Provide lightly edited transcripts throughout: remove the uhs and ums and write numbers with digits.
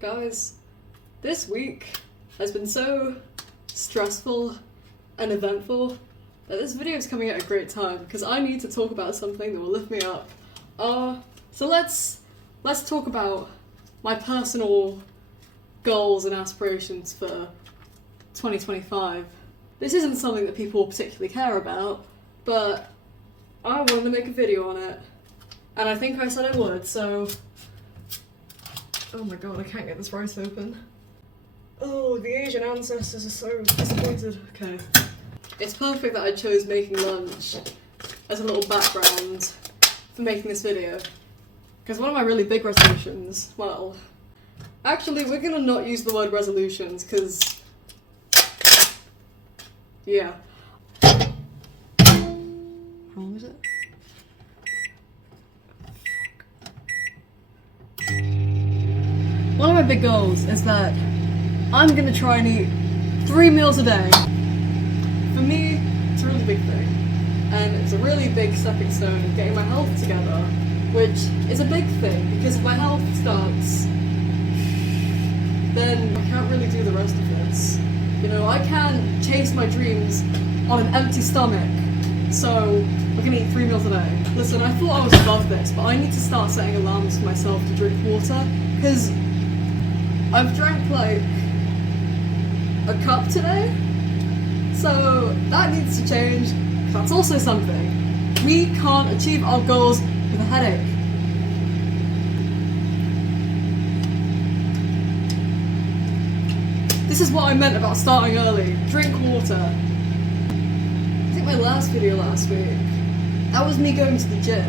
Guys, this week has been so stressful and eventful that this video is coming at a great time because I need to talk about something that will lift me up. So let's talk about my personal goals and aspirations for 2025. This isn't something that people particularly care about, but I wanted to make a video on it. And I think I said I would, so... Oh my god, I can't get this rice open. Oh, the Asian ancestors are so disappointed. Okay. It's perfect that I chose making lunch as a little background for making this video. Because one of my really big resolutions, well... Actually, we're gonna not use the word resolutions, because... Yeah. How long is it? One of my big goals is that I'm gonna try and eat 3 meals a day. For me, it's a really big thing. And it's a really big stepping stone in getting my health together, which is a big thing, because if my health starts, then I can't really do the rest of this. You know, I can't chase my dreams on an empty stomach, so we're gonna eat 3 meals a day. Listen, I thought I was above this, but I need to start setting alarms for myself to drink water, because I've drank like a cup today, so that needs to change. That's also something. We can't achieve our goals with a headache. This is what I meant about starting early. Drink water. I think my last video last week, that was me going to the gym,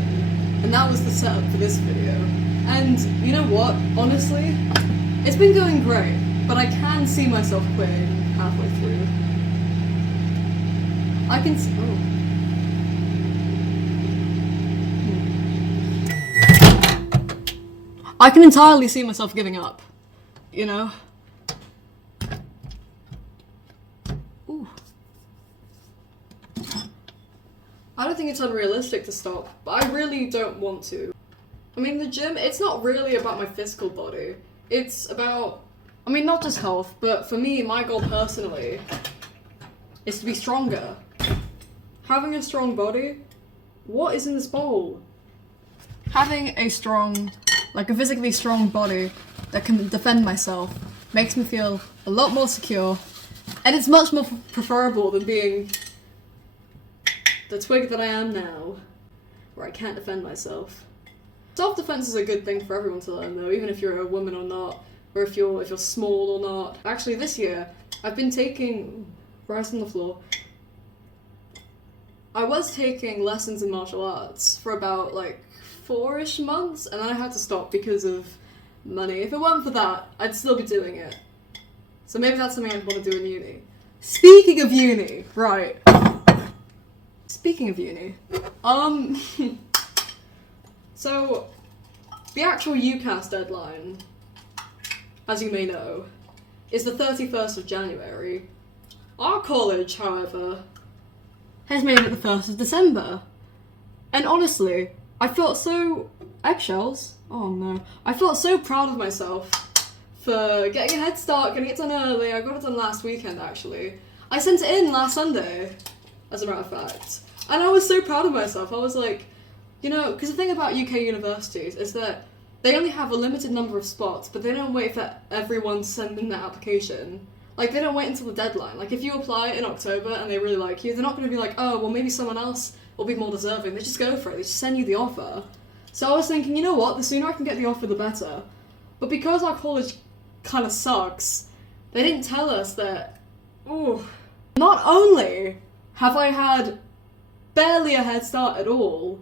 and that was the setup for this video. And you know what? Honestly, it's been going great, but I can see myself quitting halfway through. I can see... I can entirely see myself giving up, you know? Ooh. I don't think it's unrealistic to stop, but I really don't want to. I mean, the gym, it's not really about my physical body. It's about, I mean, not just health, but for me, my goal personally is to be stronger. Having a strong body, what is in this bowl? Having a strong, like a physically strong body that can defend myself makes me feel a lot more secure, and it's much more preferable than being the twig that I am now, where I can't defend myself. Self-defense is a good thing for everyone to learn though, even if you're a woman or not, or if you're small or not. Actually, this year, I've been taking... rice on the floor. I was taking lessons in martial arts for about like 4-ish months, and then I had to stop because of money. If it weren't for that, I'd still be doing it. So maybe that's something I'd want to do in uni. Speaking of uni, right. Speaking of uni, so, the actual UCAS deadline, as you may know, is the 31st of January. Our college, however, has made it the 1st of December. And honestly, I felt so... eggshells? Oh no. I felt so proud of myself for getting a head start, getting it done early. I got it done last weekend, actually. I sent it in last Sunday, as a matter of fact. And I was so proud of myself. I was like... You know, because the thing about UK universities is that they only have a limited number of spots, but they don't wait for everyone to send in their application. Like, they don't wait until the deadline. Like, if you apply in October and they really like you, they're not going to be like, oh, well, maybe someone else will be more deserving. They just go for it. They just send you the offer. So I was thinking, you know what? The sooner I can get the offer, the better. But because our college kind of sucks, they didn't tell us that, ooh, not only have I had barely a head start at all,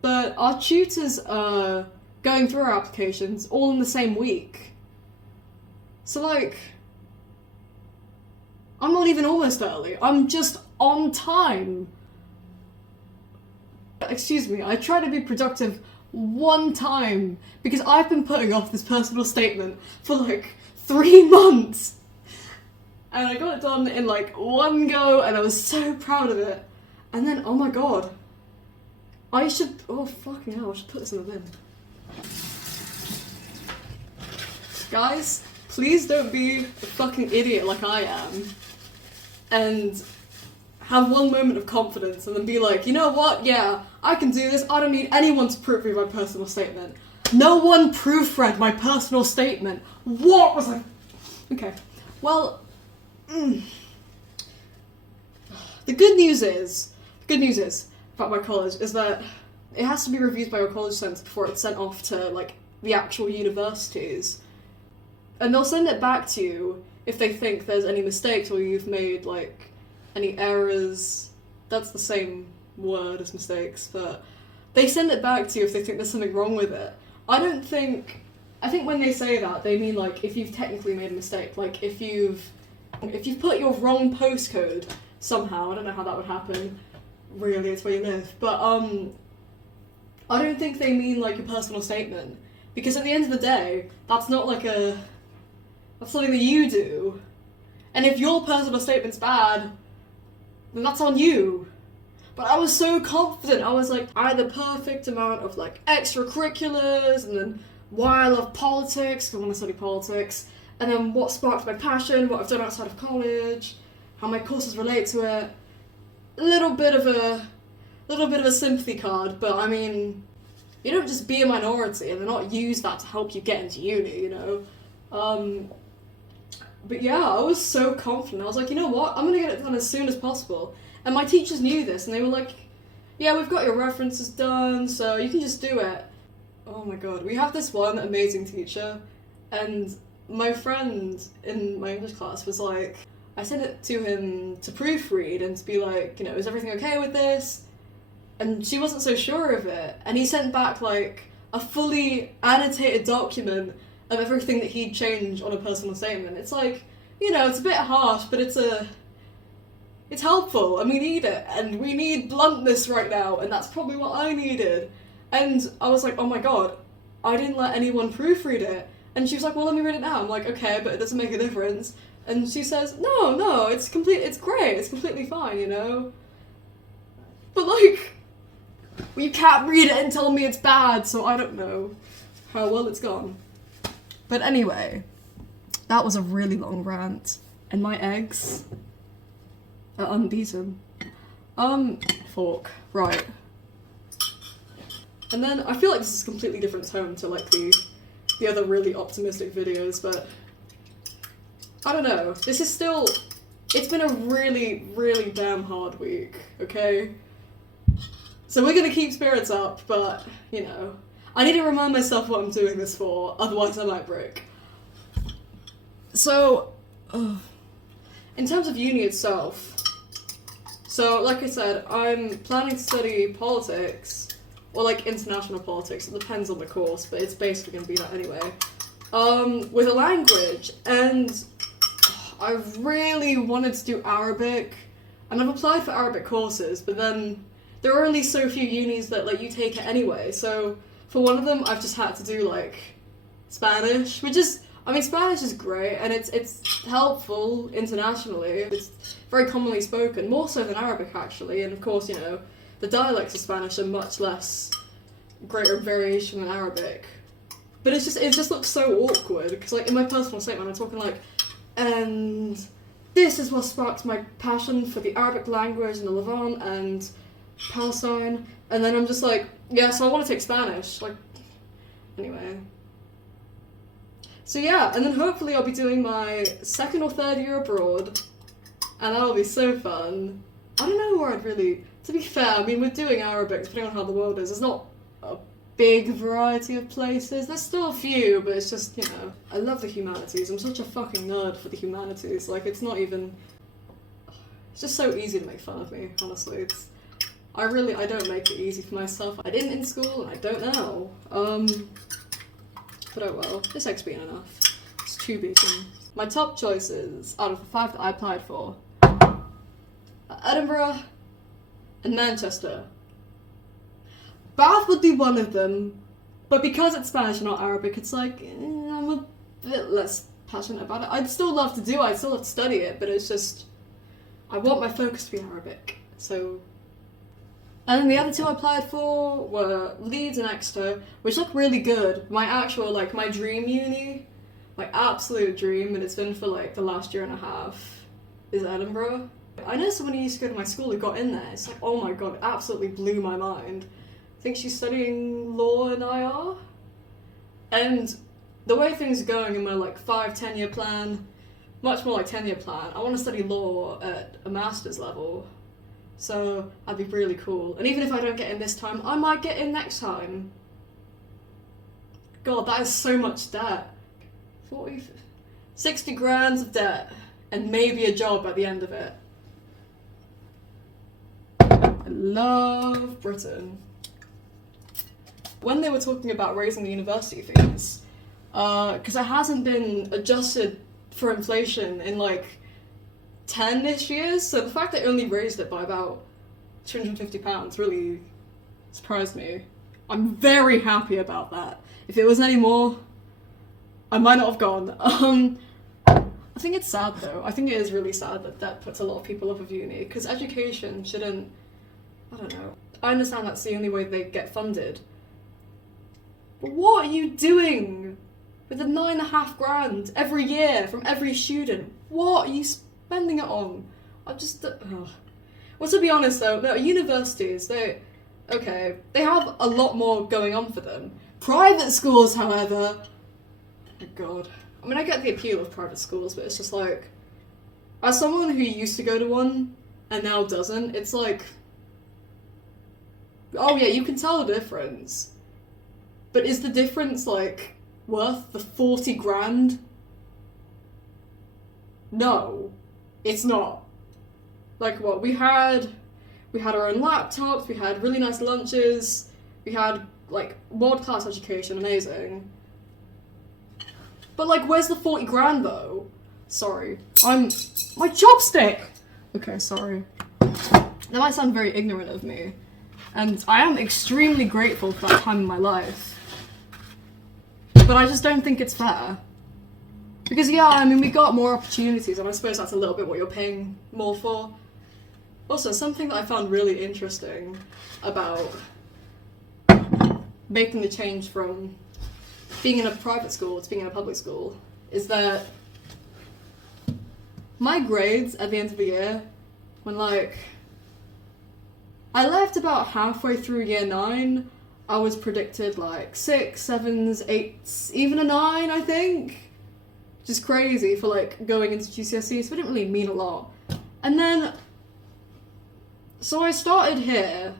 but our tutors are going through our applications all in the same week. So like, I'm not even almost early, I'm just on time. Excuse me, I try to be productive one time because I've been putting off this personal statement for like 3 months. And I got it done in like one go and I was so proud of it. And then, oh my god. Oh fucking hell, I should put this in the bin. Guys, please don't be a fucking idiot like I am and have one moment of confidence and then be like, you know what, yeah, I can do this, I don't need anyone to proofread my personal statement. No one proofread my personal statement. What was I... Okay, well, the good news is about my college is that it has to be reviewed by your college centre before it's sent off to, like, the actual universities. And they'll send it back to you if they think there's any mistakes or you've made, like, any errors. That's the same word as mistakes, but they send it back to you if they think there's something wrong with it. I think when they say that, they mean, like, if you've technically made a mistake, like, if you've put your wrong postcode somehow, I don't know how that would happen, really, it's where you live, but, I don't think they mean, like, a personal statement, because at the end of the day, that's not, like, that's something that you do, and if your personal statement's bad, then that's on you. But I was so confident, I was like, I had the perfect amount of, like, extracurriculars, and then why I love politics, I want to study politics, and then what sparked my passion, what I've done outside of college, how my courses relate to it. A little bit of a sympathy card, but I mean, you don't just be a minority and then not use that to help you get into uni, you know? But yeah, I was so confident. I was like, you know what? I'm gonna get it done as soon as possible. And my teachers knew this, and they were like, yeah, we've got your references done, so you can just do it. Oh my god, we have this one amazing teacher, and my friend in my English class was like, I sent it to him to proofread and to be like, you know, is everything okay with this? And she wasn't so sure of it, and he sent back, like, a fully annotated document of everything that he'd changed on a personal statement. It's like, you know, it's a bit harsh, but it's helpful, and we need it, and we need bluntness right now, and that's probably what I needed. And I was like, oh my god, I didn't let anyone proofread it. And she was like, well, let me read it now. I'm like, okay, but it doesn't make a difference. And she says, no, it's great, it's completely fine, you know? But like, you can't read it and tell me it's bad, so I don't know how well it's gone. But anyway, that was a really long rant, and my eggs are unbeaten. Fork, right. And then, I feel like this is a completely different tone to, like, the other really optimistic videos, but I don't know. This is still, it's been a really, really damn hard week, okay? So we're gonna keep spirits up, but, you know, I need to remind myself what I'm doing this for, otherwise I might break. So, in terms of uni itself, so, like I said, I'm planning to study politics, or, like, international politics, it depends on the course, but it's basically going to be that anyway, with a language, and I really wanted to do Arabic, and I've applied for Arabic courses, but then there are only so few unis that let you take it anyway, so for one of them, I've just had to do, like, Spanish, which is, I mean, Spanish is great, and it's helpful internationally, it's very commonly spoken, more so than Arabic, actually, and of course, you know, the dialects of Spanish are much less greater variation than Arabic. But it just looks so awkward, because, like, in my personal statement, I'm talking, like, and this is what sparked my passion for the Arabic language in the Levant and Palestine, and then I'm just like, yeah, so I want to take Spanish, like, anyway. So yeah, and then hopefully I'll be doing my 2nd or 3rd year abroad, and that'll be so fun. I don't know where I'd really, to be fair, I mean, we're doing Arabic, depending on how the world is, there's not a big variety of places, there's still a few, but it's just, you know, I love the humanities, I'm such a fucking nerd for the humanities, like, it's not even, it's just so easy to make fun of me, honestly, I don't make it easy for myself, I didn't in school, and I don't now, but oh well, this egg's been enough, it's 2 beaten. My top choices, out of the 5 that I applied for, are Edinburgh and Manchester. Bath would be one of them, but because it's Spanish and not Arabic, it's like, I'm a bit less passionate about it. I'd still love to do it, I'd still love to study it, but it's just, I want my focus to be Arabic, so. And then the other 2 I applied for were Leeds and Exeter, which look really good. My actual, like, my dream uni my absolute dream, and it's been for like the last year and a half, is Edinburgh. I know someone who used to go to my school who got in there. It's like, oh my god, it absolutely blew my mind. I think she's studying law in IR. And the way things are going in my like 5-10 year plan, much more like 10-year plan, I want to study law at a master's level. So that'd be really cool. And even if I don't get in this time, I might get in next time. God, that is so much debt. 60 grand of debt, and maybe a job at the end of it. I love Britain. When they were talking about raising the university fees, because it hasn't been adjusted for inflation in like 10-ish years, so the fact that it only raised it by about £250 really surprised me. I'm very happy about that. If it was any more, I might not have gone. I think it's sad though. I think it is really sad that that puts a lot of people off of uni, because education shouldn't, I don't know. I understand that's the only way they get funded. But what are you doing with the 9.5 grand every year from every student? What are you spending it on? I just, well, to be honest though, no, universities, they have a lot more going on for them. Private schools, however, oh god. I mean, I get the appeal of private schools, but it's just like, as someone who used to go to one and now doesn't, it's like, oh yeah, you can tell the difference. But is the difference like worth the 40 grand? No, it's not. Like what, we had our own laptops, we had really nice lunches, we had like world-class education, amazing. But like, where's the 40 grand though? Sorry, my chopstick! Okay, sorry. That might sound very ignorant of me, and I am extremely grateful for that time in my life. But I just don't think it's fair. Because yeah, I mean, we got more opportunities, and I suppose that's a little bit what you're paying more for. Also, something that I found really interesting about making the change from being in a private school to being in a public school is that my grades at the end of the year, when like, I left about halfway through year 9, I was predicted like 6, 7s, 8s, even a 9, I think. Just crazy for like going into GCSE, so it didn't really mean a lot. And then, so I started here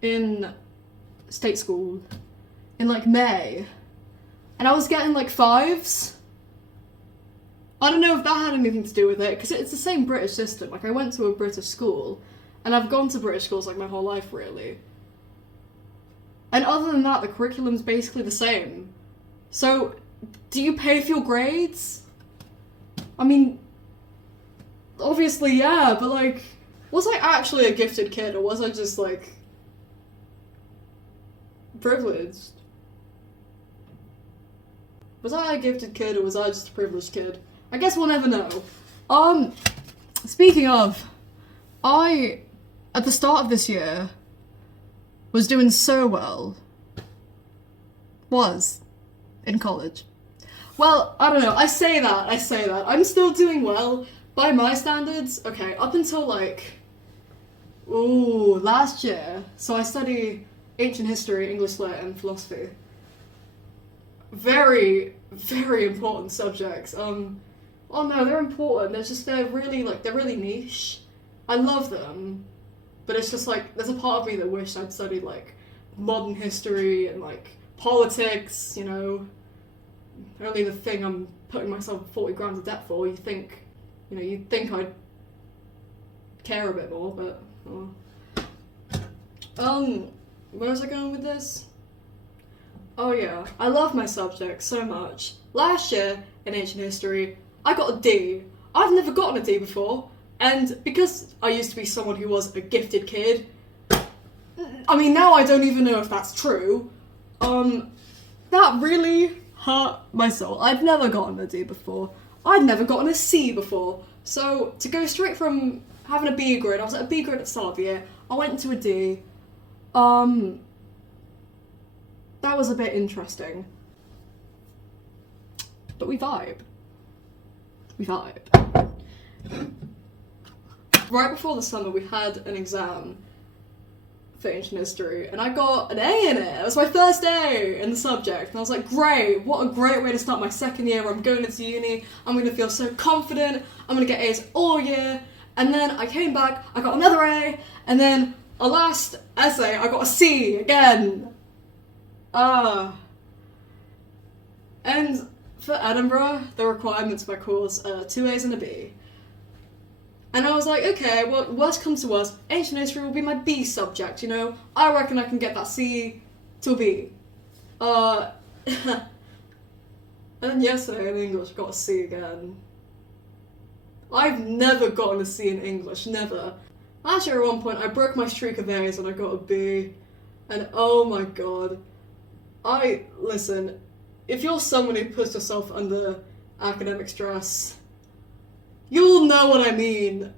in state school in like May, and I was getting like 5s. I don't know if that had anything to do with it, because it's the same British system. Like, I went to a British school, and I've gone to British schools like my whole life, really. And other than that, the curriculum's basically the same. So, do you pay for your grades? I mean, obviously, yeah, but like, was I actually a gifted kid, or was I just like privileged? Was I a gifted kid, or was I just a privileged kid? I guess we'll never know. Speaking of, I, at the start of this year, was doing so well. In college. Well, I don't know, I say that. I'm still doing well, by my standards. Okay, up until like, last year. So I study ancient history, English lit, and philosophy. Very, very important subjects. Oh no, they're important. They're really niche. I love them, but it's just like, there's a part of me that wished I'd studied like modern history and like politics, you know. Only the thing I'm putting myself 40 grand of debt for, you'd think I'd care a bit more, but where was I going with this? Oh yeah, I love my subject so much. Last year, in ancient history, I got a D. I've never gotten a D before, and because I used to be someone who was a gifted kid, I mean, now I don't even know if that's true, that really hurt my soul. I'd never gotten a D before. I'd never gotten a C before. So, to go straight from having a B grade, I was at a B grade at the start of the year, I went into a D, that was a bit interesting. but we vibe. We vibe. Right before the summer, we had an exam for ancient history, and I got an A in it. It was my first A in the subject, and I was like, great, what a great way to start my second year where I'm going into uni, I'm gonna feel so confident, I'm gonna get A's all year. And then I came back, I got another A, and then a last essay, I got a C again. And for Edinburgh, the requirements for my course are 2 A's and a B. And I was like, okay, well, worst comes to worst, ancient history will be my B subject, you know? I reckon I can get that C to a B. And then yesterday in English, I got a C again. I've never gotten a C in English, never. Actually, at one point, I broke my streak of A's and I got a B. And oh my god. Listen, if you're someone who puts yourself under academic stress, you'll know what I mean.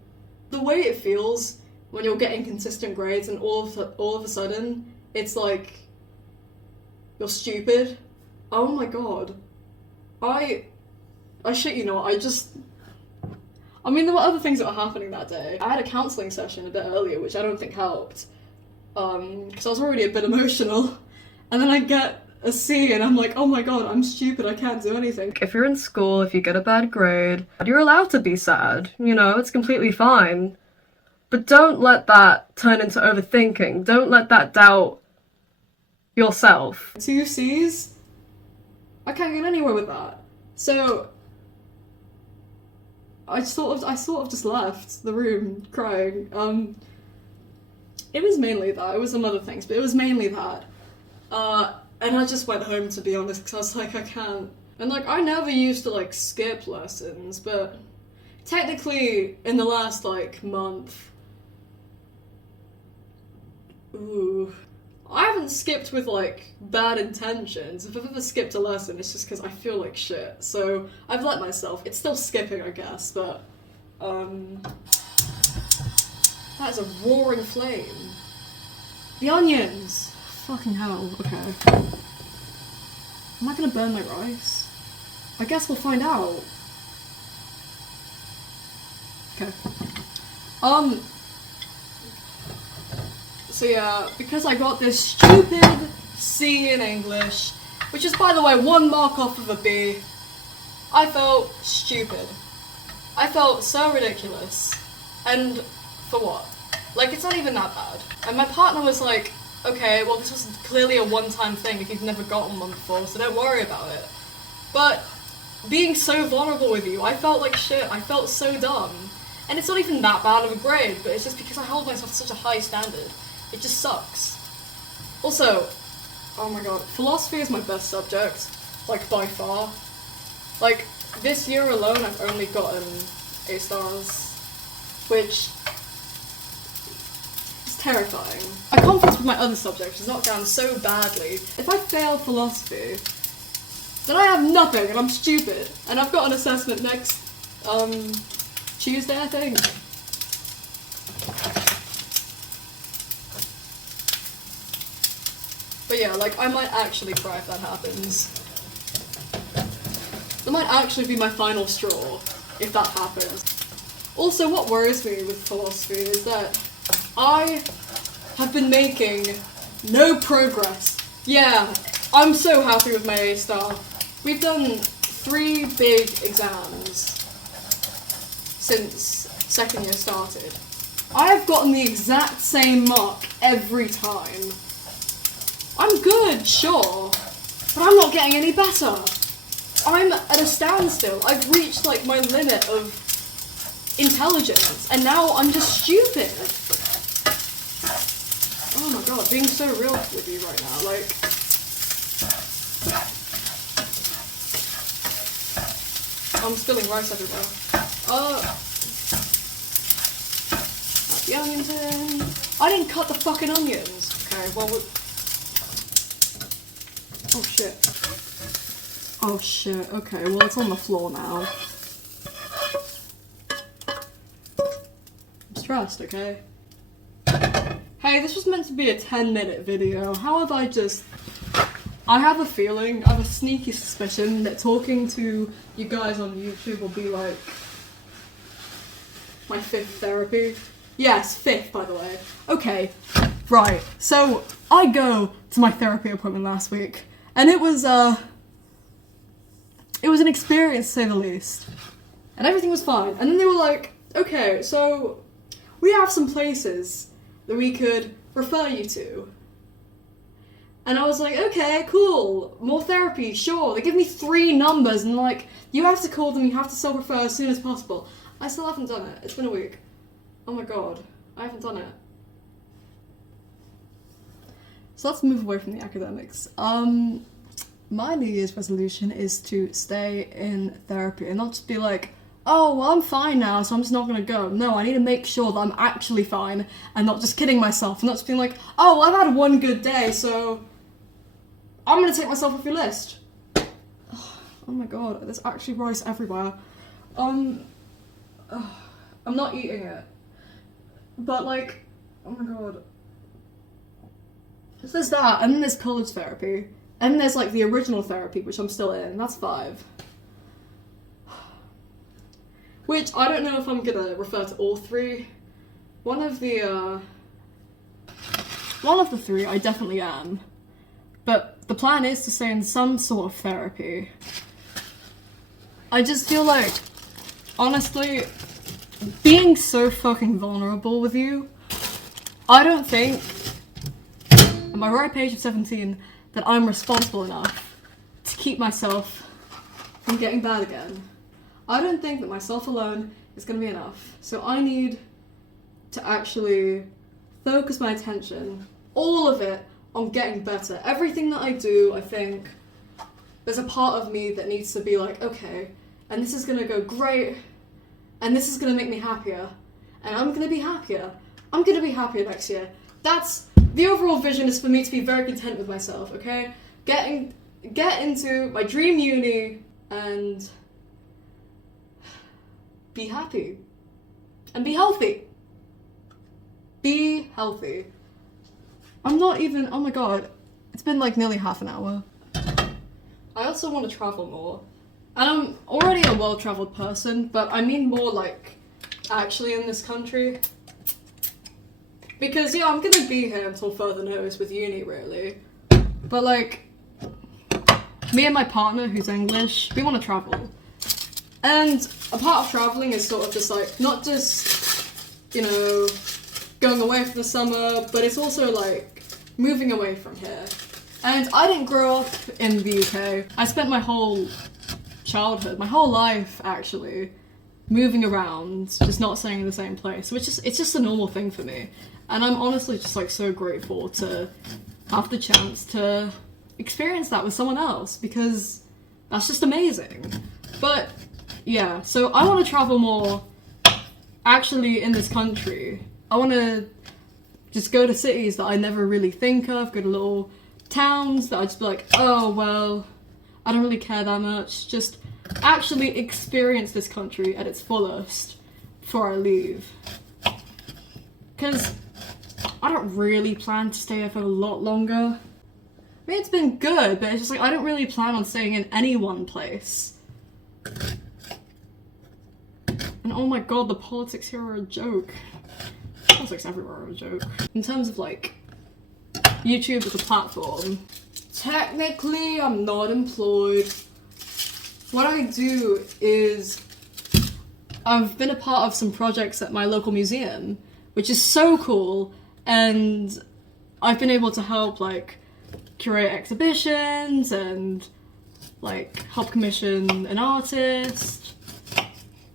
The way it feels when you're getting consistent grades and all of a sudden, it's like, you're stupid. Oh my god. I shit you not, I mean, there were other things that were happening that day. I had a counselling session a bit earlier, which I don't think helped. Because I was already a bit emotional. And then I get a C and I'm like, oh my god, I'm stupid, I can't do anything. If you're in school, if you get a bad grade, you're allowed to be sad. You know, it's completely fine. But don't let that turn into overthinking. Don't let that doubt yourself. 2 C's? I can't get anywhere with that. So I sort of just left the room crying. It was mainly that. It was some other things, but it was mainly that. And I just went home, to be honest, because I was like, I can't. And like, I never used to like skip lessons, but technically in the last like month, I haven't skipped with like bad intentions. If I've ever skipped a lesson, it's just because I feel like shit. So I've let myself. It's still skipping, I guess, but that is a roaring flame. The onions. Fucking hell. Okay. Am I gonna burn my rice? I guess we'll find out. Okay. So yeah, because I got this stupid C in English, which is, by the way, 1 mark off of a B, I felt stupid. I felt so ridiculous. And for what? Like, it's not even that bad. And my partner was like, okay, well, this was clearly a one-time thing if you've never gotten one before, so don't worry about it. But being so vulnerable with you, I felt like shit. I felt so dumb. And it's not even that bad of a grade, but it's just because I hold myself to such a high standard. It just sucks. Also, oh my god, philosophy is my best subject, like by far. Like, this year alone I've only gotten A stars, which is terrifying. My confidence with my other subjects has knocked down so badly. If I fail philosophy, then I have nothing and I'm stupid. And I've got an assessment next, Tuesday, I think. But yeah, like, I might actually cry if that happens. That might actually be my final straw, if that happens. Also, what worries me with philosophy is that I have been making no progress. Yeah, I'm so happy with my A star. We've done 3 big exams since second year started. I have gotten the exact same mark every time. I'm good, sure, but I'm not getting any better. I'm at a standstill. I've reached, like, my limit of intelligence, and now I'm just stupid. Oh my god, being so real with you right now, like... I'm spilling rice everywhere. Cut the onions in. I didn't cut the fucking onions. Okay, well, oh shit. Oh shit, okay, well it's on the floor now. I'm stressed, okay? Hey, this was meant to be a 10-minute video. How have I just I have a feeling, I have a sneaky suspicion that talking to you guys on YouTube will be like my 5th therapy. Yes, 5th, by the way. Okay, right. So I go to my therapy appointment last week, and it was an experience to say the least. And everything was fine. And then they were like, okay, so we have some places that we could refer you to. And I was like, okay, cool, more therapy, sure. They give me 3 numbers and like, you have to call them, you have to self-refer as soon as possible. I still haven't done it. It's been a week. Oh my god, I haven't done it. So let's move away from the academics. My New Year's resolution is to stay in therapy and not just be like, oh, well, I'm fine now, so I'm just not gonna go. No, I need to make sure that I'm actually fine and not just kidding myself and not just being like, oh, well, I've had one good day, so I'm gonna take myself off your list. Oh my god, there's actually rice everywhere. I'm not eating it. But like, oh my god. There's that, and then there's college therapy. And then there's like the original therapy, which I'm still in, that's 5. Which, I don't know if I'm gonna refer to all 3. One of the 3 I definitely am. But the plan is to stay in some sort of therapy. I just feel like, honestly, being so fucking vulnerable with you, I don't think, at my ripe age of 17, that I'm responsible enough to keep myself from getting bad again. I don't think that myself alone is going to be enough. So I need to actually focus my attention, all of it, on getting better. Everything that I do, I think, there's a part of me that needs to be like, okay, and this is going to go great, and this is going to make me happier, and I'm going to be happier. I'm going to be happier next year. That's, the overall vision is for me to be very content with myself, okay? Get into my dream uni, and be happy. And be healthy. Be healthy. I'm not even, oh my god, it's been like nearly half an hour. I also want to travel more. And I'm already a well-traveled person, but I mean more like actually in this country. Because yeah, I'm gonna be here until further notice with uni really. But like, me and my partner who's English, we want to travel. And a part of travelling is sort of just like, not just, you know, going away for the summer, but it's also like moving away from here. And I didn't grow up in the UK. I spent my whole childhood, my whole life actually, moving around, just not staying in the same place, which is, it's just a normal thing for me. And I'm honestly just like so grateful to have the chance to experience that with someone else, because that's just amazing. But yeah, so I want to travel more actually in this country. I want to just go to cities that I never really think of, go to little towns that I just be like, oh, well, I don't really care that much. Just actually experience this country at its fullest before I leave. Because I don't really plan to stay here for a lot longer. I mean, it's been good, but it's just like, I don't really plan on staying in any one place. And oh my god, the politics here are a joke. Politics everywhere are a joke. In terms of like, YouTube as a platform, technically I'm not employed. What I do is, I've been a part of some projects at my local museum, which is so cool, and I've been able to help like curate exhibitions and like help commission an artist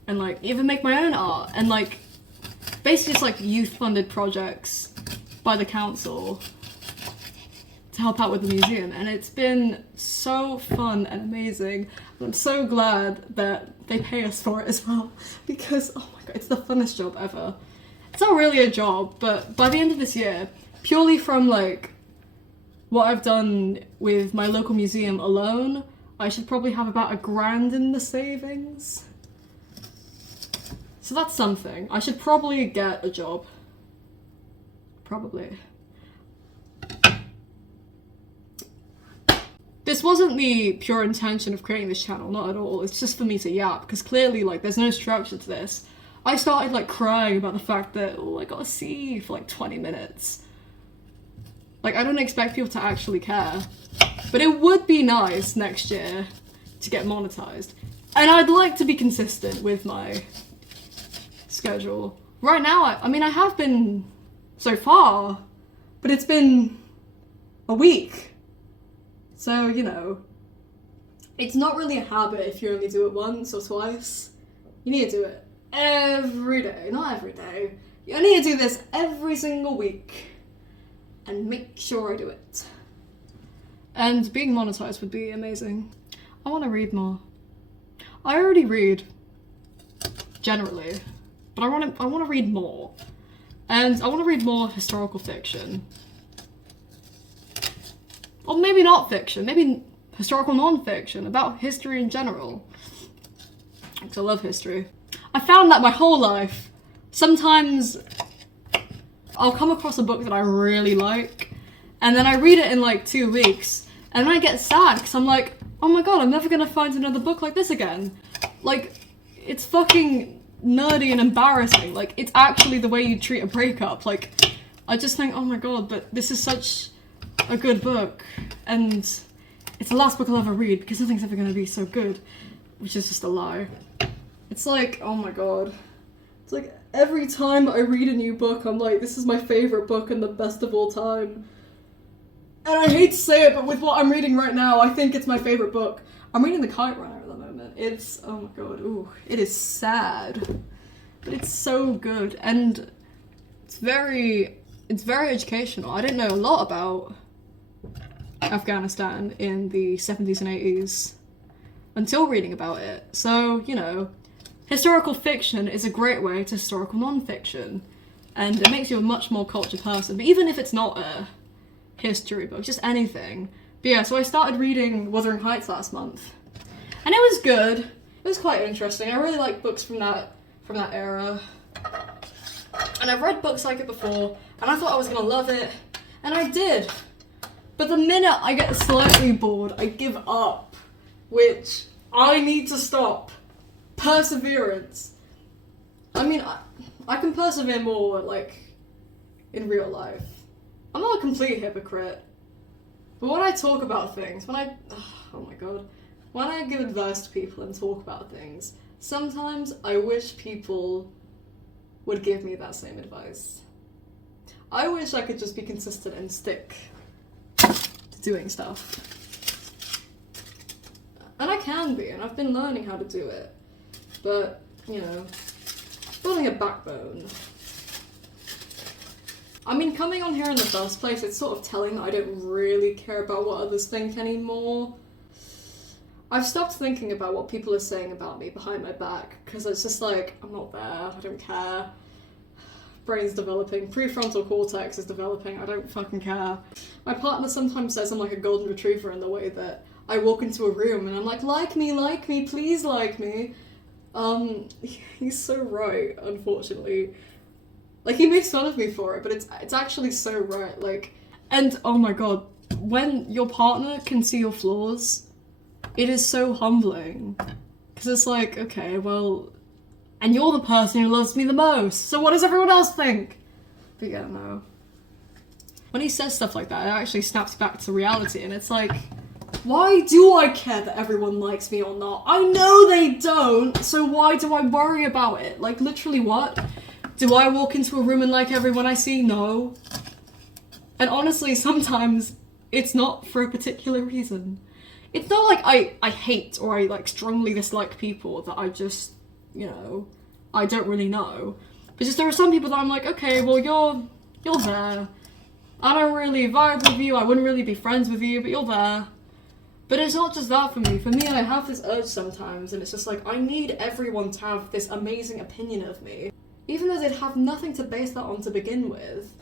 and like even make my own art, and like basically it's like youth funded projects by the council to help out with the museum, and it's been so fun and amazing. And I'm so glad that they pay us for it as well, because oh my god, it's the funnest job ever. It's not really a job, but by the end of this year, purely from like what I've done with my local museum alone, I should probably have about $1,000 in the savings. So that's something. I should probably get a job. Probably. this wasn't the pure intention of creating this channel, not at all. It's just for me to yap, because clearly, like, there's no structure to this. I started, like, crying about the fact that, oh, I got a C for, like, 20 minutes. Like, I don't expect people to actually care. But it would be nice next year to get monetized. And I'd like to be consistent with my schedule. Right now, I mean, I have been so far, but it's been a week. So, you know, it's not really a habit if you only do it once or twice. You need to do it every day. Not every day. You need to do this every single week. And make sure I do it. And being monetized would be amazing. I want to read more. I already read, generally, but I want to read more. And I want to read more historical fiction. Or maybe not fiction, maybe historical non-fiction, about history in general. Because I love history. I found that my whole life, sometimes I'll come across a book that I really like, and then I read it in like 2 weeks, and then I get sad, because I'm like, oh my god, I'm never gonna find another book like this again. Like, it's fucking nerdy and embarrassing. Like, it's actually the way you treat a breakup. Like, I just think, oh my god, but this is such a good book, and it's the last book I'll ever read, because nothing's ever gonna be so good, which is just a lie. It's like, oh my god. It's like, every time I read a new book, I'm like, this is my favourite book and the best of all time. And I hate to say it, but with what I'm reading right now, I think it's my favourite book. I'm reading The Kite Runner at the moment. It's, oh my god, ooh, it is sad. But it's so good, and it's very educational. I didn't know a lot about Afghanistan in the 70s and 80s until reading about it. So, you know, historical fiction is a great way to historical non-fiction, and it makes you a much more cultured person. But even if it's not a history book, just anything. But yeah, so I started reading Wuthering Heights last month, and it was good. It was quite interesting. I really like books from that era, and I've read books like it before, and I thought I was gonna love it, and I did. But the minute I get slightly bored, I give up, which I need to stop. Perseverance. I mean, I can persevere more, like, in real life. I'm not a complete hypocrite, but when I talk about things, oh my god, when I give advice to people and talk about things, sometimes I wish people would give me that same advice. I wish I could just be consistent and stick to doing stuff. And I can be, and I've been learning how to do it. But, you know, building a backbone. I mean, coming on here in the first place, it's sort of telling that I don't really care about what others think anymore. I've stopped thinking about what people are saying about me behind my back, because it's just like, I'm not there, I don't care. Brain's developing, prefrontal cortex is developing, I don't fucking care. My partner sometimes says I'm like a golden retriever in the way that I walk into a room and I'm like me, please like me. He's so right, unfortunately. Like, he makes fun of me for it, but it's actually so right, like, and oh my god, when your partner can see your flaws, it is so humbling. Because it's like, okay, well, and you're the person who loves me the most, so what does everyone else think? But yeah, no. When he says stuff like that, it actually snaps back to reality, and it's like, why do I care that everyone likes me or not? I know they don't, so why do I worry about it? Like, literally what? Do I walk into a room and like everyone I see? No. And honestly, sometimes it's not for a particular reason. It's not like I hate or I like strongly dislike people that I just, you know, I don't really know. But just there are some people that I'm like, okay, well you're there. I don't really vibe with you, I wouldn't really be friends with you, but you're there. But it's not just that for me. For me, I have this urge sometimes, and it's just like, I need everyone to have this amazing opinion of me. Even though they'd have nothing to base that on to begin with.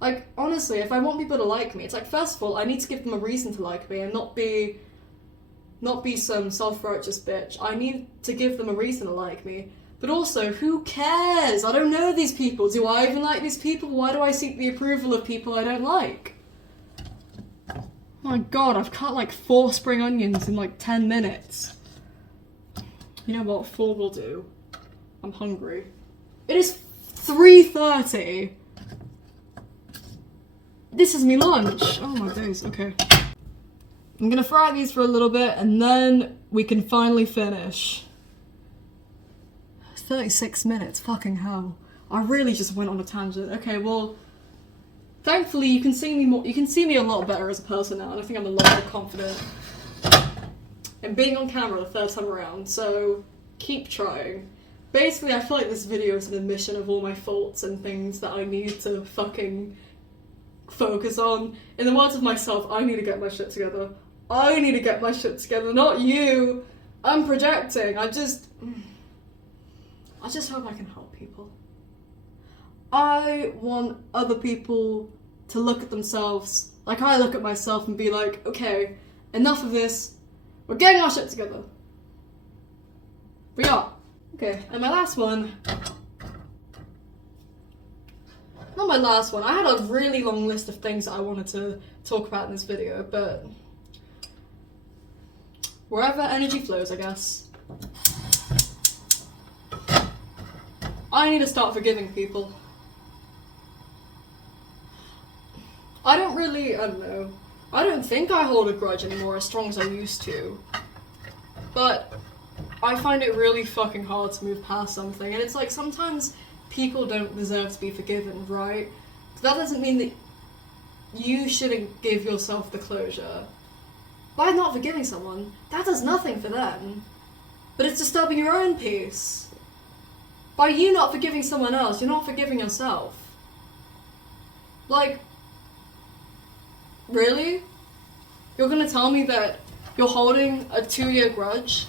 Like, honestly, if I want people to like me, it's like, first of all, I need to give them a reason to like me and not be some self-righteous bitch. I need to give them a reason to like me. But also, who cares? I don't know these people. Do I even like these people? Why do I seek the approval of people I don't like? My god, I've cut like 4 spring onions in like 10 minutes. You know what 4 will do? I'm hungry. It is 3:30. This is me lunch. Oh my days, okay. I'm gonna fry these for a little bit and then we can finally finish. 36 minutes, fucking hell. I really just went on a tangent. Okay, well, thankfully you can see me more, you can see me a lot better as a person now, and I think I'm a lot more confident in being on camera the 3rd time around, so keep trying. Basically, I feel like this video is an admission of all my faults and things that I need to fucking focus on. In the words of myself, I need to get my shit together. I need to get my shit together, not you. I'm projecting. I just hope I can help people. I want other people to look at themselves like I look at myself and be like, okay, enough of this. We're getting our shit together. We are. Okay, and my last one. Not my last one. I had a really long list of things that I wanted to talk about in this video, but wherever energy flows, I guess. I need to start forgiving people. I don't know. I don't think I hold a grudge anymore as strong as I used to. But I find it really fucking hard to move past something. And it's like, sometimes people don't deserve to be forgiven, right? That doesn't mean that you shouldn't give yourself the closure. By not forgiving someone, that does nothing for them. But it's disturbing your own peace. By you not forgiving someone else, you're not forgiving yourself. Like, really? You're gonna tell me that you're holding a 2-year grudge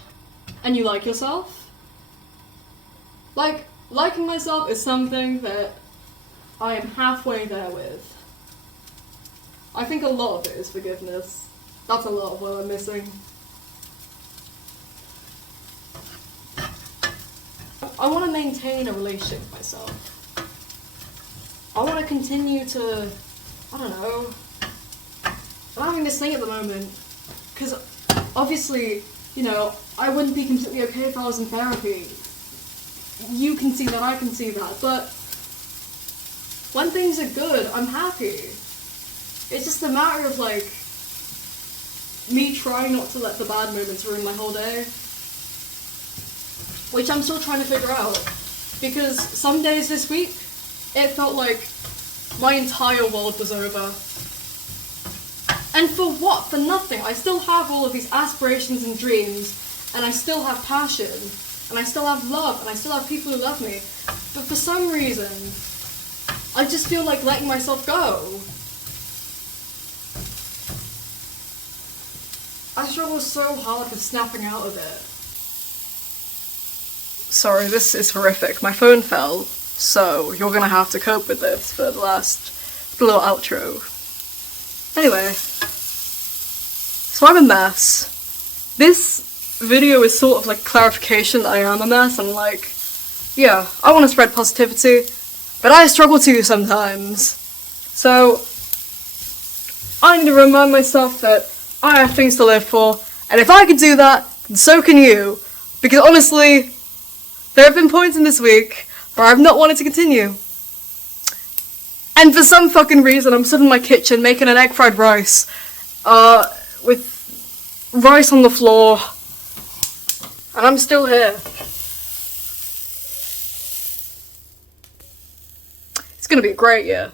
and you like yourself? Like, liking myself is something that I am halfway there with. I think a lot of it is forgiveness. That's a lot of what I'm missing. I want to maintain a relationship with myself. I want to continue to, I don't know, I'm having this thing at the moment, because obviously, you know, I wouldn't be completely okay if I was in therapy. You can see that, I can see that, but when things are good, I'm happy. It's just a matter of, like, me trying not to let the bad moments ruin my whole day. Which I'm still trying to figure out. Because some days this week, it felt like my entire world was over. And for what? For nothing. I still have all of these aspirations and dreams, and I still have passion, and I still have love, and I still have people who love me. But for some reason, I just feel like letting myself go. I struggle so hard with snapping out of it. Sorry, this is horrific. My phone fell, so you're gonna have to cope with this for the little outro. Anyway, so I'm a mess. This video is sort of like clarification that I am a mess, and like, yeah, I want to spread positivity, but I struggle too sometimes. So, I need to remind myself that I have things to live for, and if I can do that, then so can you. Because honestly, there have been points in this week where I've not wanted to continue. And for some fucking reason, I'm stood in my kitchen making an egg fried rice, with rice on the floor, and I'm still here. It's gonna be a great year.